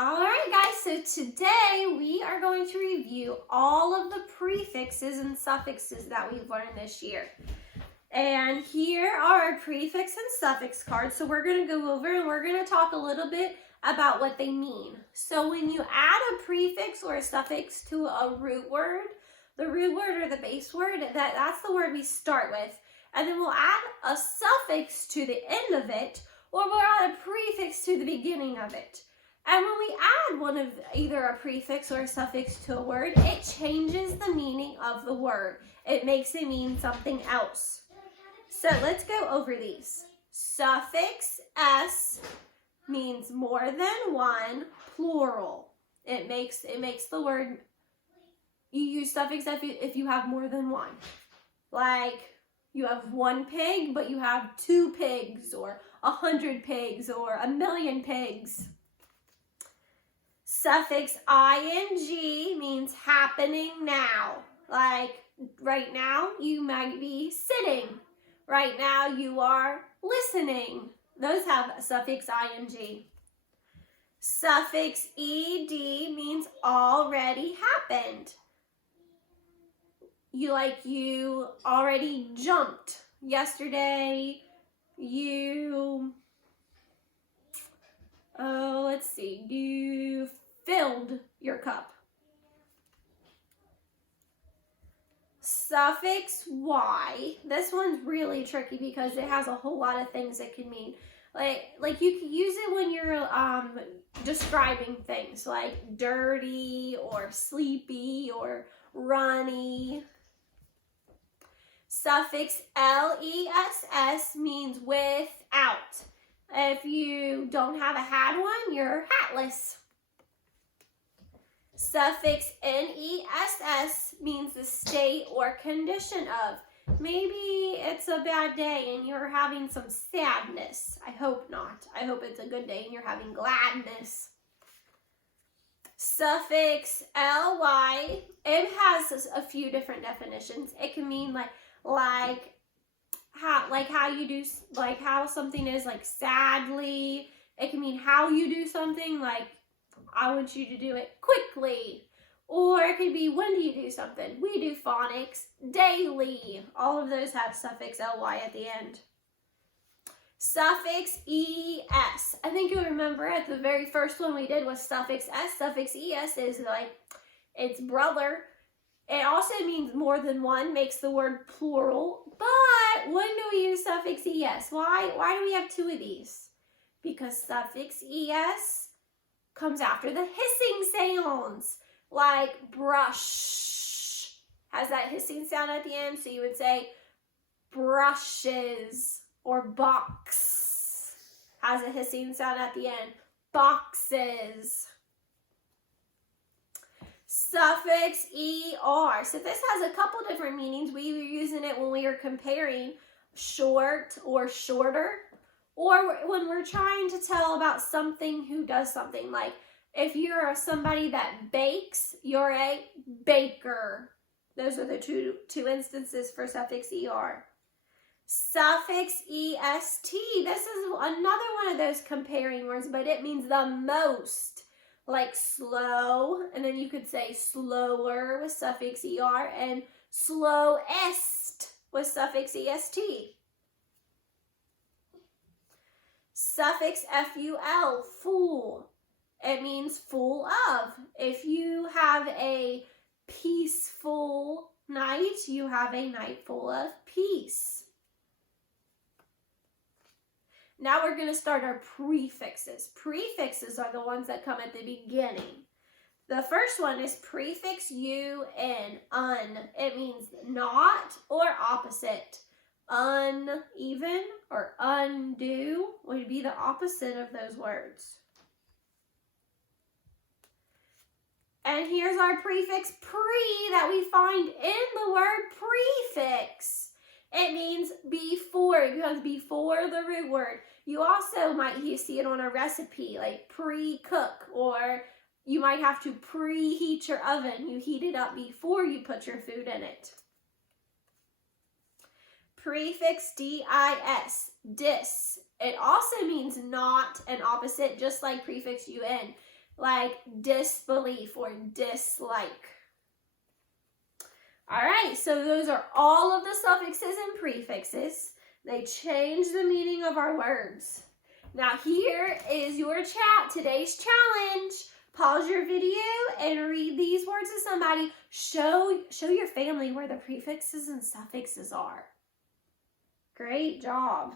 All right, guys, so today we are going to review all of the prefixes and suffixes that we've learned this year. And here are our prefix and suffix cards. So we're going to go over and we're going to talk a little bit about what they mean. So when you add a prefix or a suffix to a root word, the root word or the base word, that's the word we start with. And then we'll add a suffix to the end of it, or we'll add a prefix to the beginning of it. And when we add one of either a prefix or a suffix to a word, it changes the meaning of the word. It makes it mean something else. So let's go over these. Suffix S means more than one, plural. It makes the word, you use suffix if you have more than one. Like you have one pig, but you have 2 pigs, or 100 pigs, or 1,000,000 pigs. Suffix ing means happening now. Like right now, you might be sitting. Right now, you are listening. Those have a suffix ing. Suffix ed means already happened. You already jumped yesterday. You filled your cup. Suffix y, this one's really tricky because it has a whole lot of things it can mean. Like you can use it when you're describing things like dirty or sleepy or runny. Suffix less means without. If you don't have a hat on, you're hatless. Suffix ness means the state or condition of. Maybe it's a bad day and you're having some sadness. I hope not. I hope it's a good day and you're having gladness. Suffix ly, it has a few different definitions. It can mean how something is, like sadly. It can mean how you do something, like I want you to do it quickly. Or it could be when do you do something. We do phonics daily. All of those have suffix ly at the end. Suffix es. I think you remember at the very first one we did was suffix s. Suffix es is like it's brother. It also means more than one, makes the word plural. But when do we use suffix es? Why do we have 2 of these? Because suffix es comes after the hissing sounds. Like brush has that hissing sound at the end. So you would say brushes, or box has a hissing sound at the end. Boxes. Suffix er. So this has a couple different meanings. We were using it when we were comparing short or shorter, or when we're trying to tell about something who does something. Like if you're somebody that bakes, you're a baker. Those are the two instances for suffix er. Suffix est. This is another one of those comparing words, but it means the most. Like slow, and then you could say slower with suffix er, and slowest with suffix est. Suffix ful, full. It means full of. If you have a peaceful night, you have a night full of peace. Now we're going to start our prefixes. Prefixes are the ones that come at the beginning. The first one is prefix un, un. It means not or opposite. Uneven or undo would be the opposite of those words. And here's our prefix pre that we find in the word prefix. It means before. It becomes before the root word. You also might see it on a recipe, like pre-cook, or you might have to preheat your oven. You heat it up before you put your food in it. Prefix dis, dis. It also means not and opposite, just like prefix un. like disbelief or dislike. All right, so those are all of the suffixes and prefixes. They change the meaning of our words. Now here is your chat, today's challenge. Pause your video and read these words to somebody. Show your family where the prefixes and suffixes are. Great job.